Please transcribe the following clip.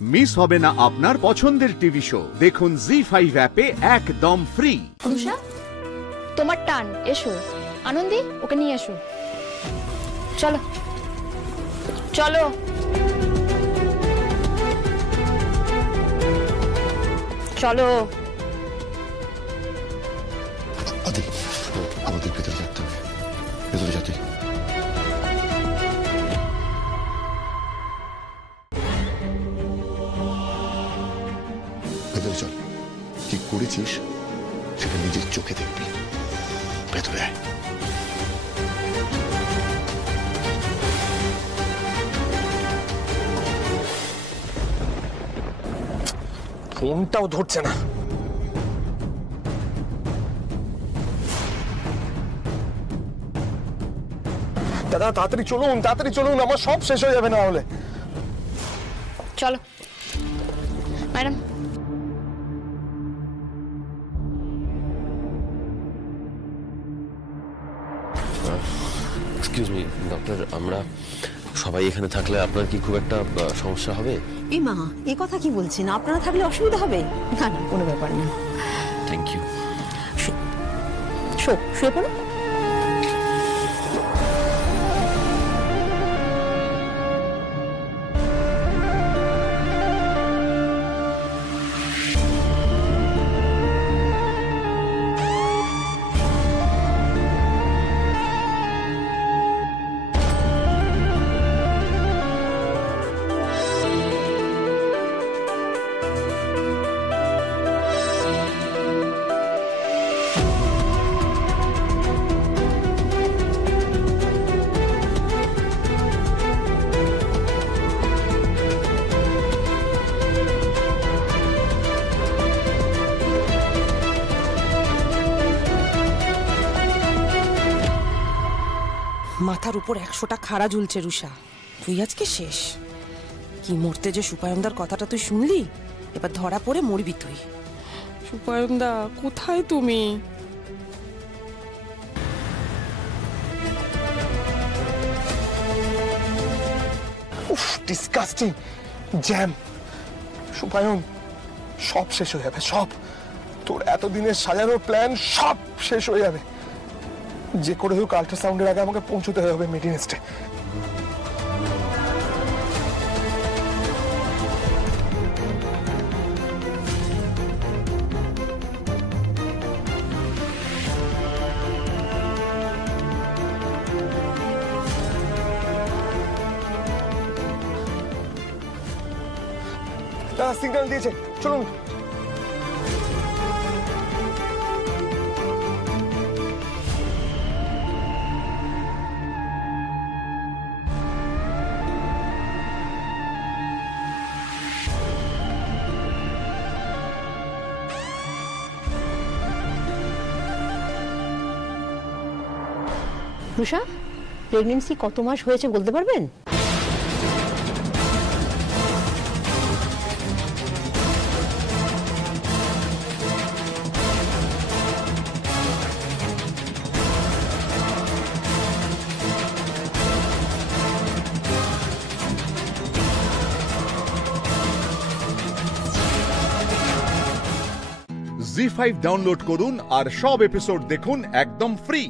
Miss হবে না আপনার পছন্দের টিভি শো। দেখুন জি5 অ্যাপে একদম ফ্রি। রুষা, তোমার টান, এসো। আনন্দী, ওকে নিয়ে এসো। চলো চলো। চলো। আমাদের ভেতরে থাকতে হবে, ভেতরে যাতে। ভেতরে চল, কি করেছিস সেটা নিজের চোখে দেখবি। ভেতরে আয়। ফোনটাও ধরছে না। দাদা তাড়াতাড়ি চলুন, তাড়াতাড়ি চলুন, আমার সব শেষ হয়ে যাবে না হলে। চলো ম্যাডাম। এক্সকিউজ মি ডক্টর, আমরা সবাই এখানে থাকলে আপনার কি খুব একটা সমস্যা হবে? এই মা, এই কথা কি বলছেন? আপনারা থাকলে অসুবিধা হবে? না না, কোনো ব্যাপার না। Thank you. শুয়ে পড়ো। মাথার উপর 100টা খাড়া ঝুলছে রুষা, তুই আজকে শেষ। কি মরতে যে সুপায়নদার কথাটা তুই শুনলি, এবার ধরা পড়ে মরবি তুই। সুপায়নদা কোথায় তুমি? উফ, ডিসকাস্টিং জ্যাম। সুপায়ন, সব শেষ হয়ে যাবে, সব। তোর এতদিনের সাজানোর প্ল্যান সব শেষ হয়ে যাবে। যে করে হোক আল্ট্রাসাউন্ডের আগে আমাকে পৌঁছতে হবে মেডিনেস্টে। সিগন্যাল দিয়েছে, চলুন। রুষা, প্রেগনেন্সি কত মাস হয়েছে বলতে পারবেন? জি5 ডাউনলোড করুন আর সব এপিসোড দেখুন একদম ফ্রি।